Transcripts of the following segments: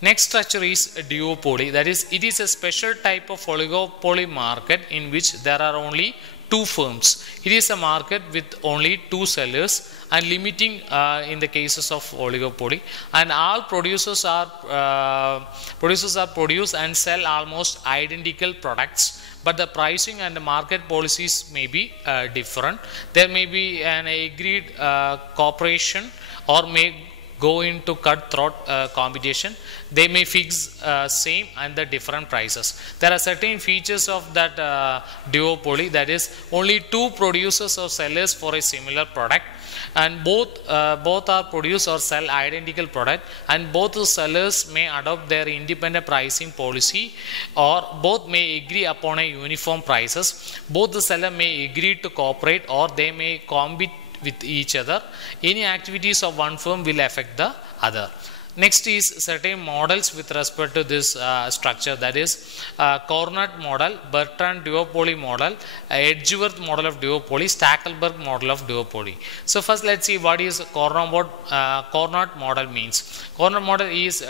Next structure is duopoly. That is, it is a special type of oligopoly market in which there are only two firms. It is a market with only two sellers and limiting in the cases of oligopoly, and all producers produce and sell almost identical products, but the pricing and the market policies may be different. There may be an agreed cooperation or may go into cutthroat competition. They may fix same and the different prices. There are certain features of that duopoly, that is only two producers or sellers for a similar product, and both are produce or sell identical product, and both the sellers may adopt their independent pricing policy, or both may agree upon a uniform prices. Both the seller may agree to cooperate, or they may compete with each other. Any activities of one firm will affect the other. Next is certain models with respect to this structure, that is Cornut model, Bertrand duopoly model, Edgeworth model of duopoly, Stackelberg model of duopoly. So first let's see what is Cornut model means. Cornut model is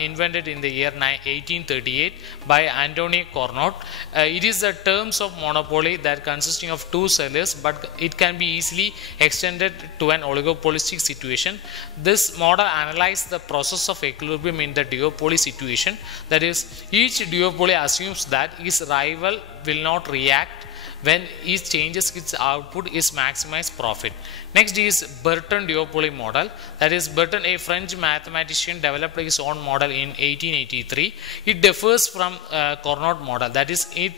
invented in the year 1838 by Anthony Cornut. It is the terms of monopoly that consisting of two sellers, but it can be easily extended to an oligopolistic situation. This model analyzes the process of equilibrium in the duopoly situation, that is, each duopoly assumes that its rival will not react when each changes its output is maximize profit. Next is Bertrand duopoly model, that is Bertrand, a French mathematician, developed his own model in 1883. It differs from Cornut model, that is it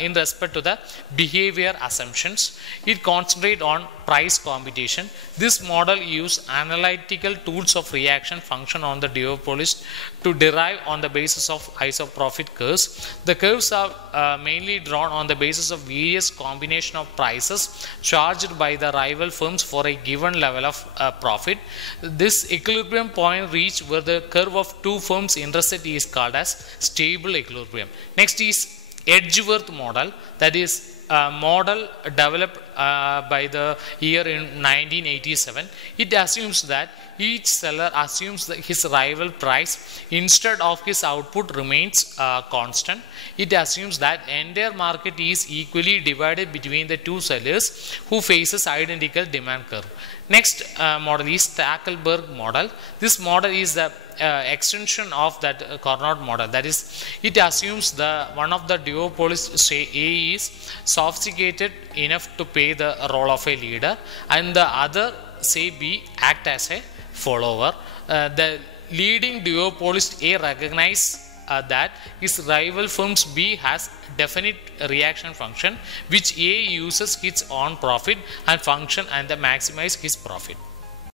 in respect to the behavior assumptions. It concentrates on price competition. This model uses analytical tools of reaction function on the duopolist to derive on the basis of isoprofit curves. The curves are mainly drawn on the basis of various combination of prices charged by the rival firms for a given level of profit. This equilibrium point reached where the curve of two firms intersect is called as stable equilibrium. Next is Edgeworth model, that is a model developed by the year in 1987. It assumes that each seller assumes that his rival price instead of his output remains constant. It assumes that entire market is equally divided between the two sellers who faces identical demand curve. Next model is Stackelberg model. This model is the extension of that Cornut model, that is it assumes the one of the duopolists, say A, is sophisticated enough to play the role of a leader, and the other, say B, act as a follower. The leading duopolist A recognizes that his rival firms B has definite reaction function which A uses its own profit and function and maximize his profit.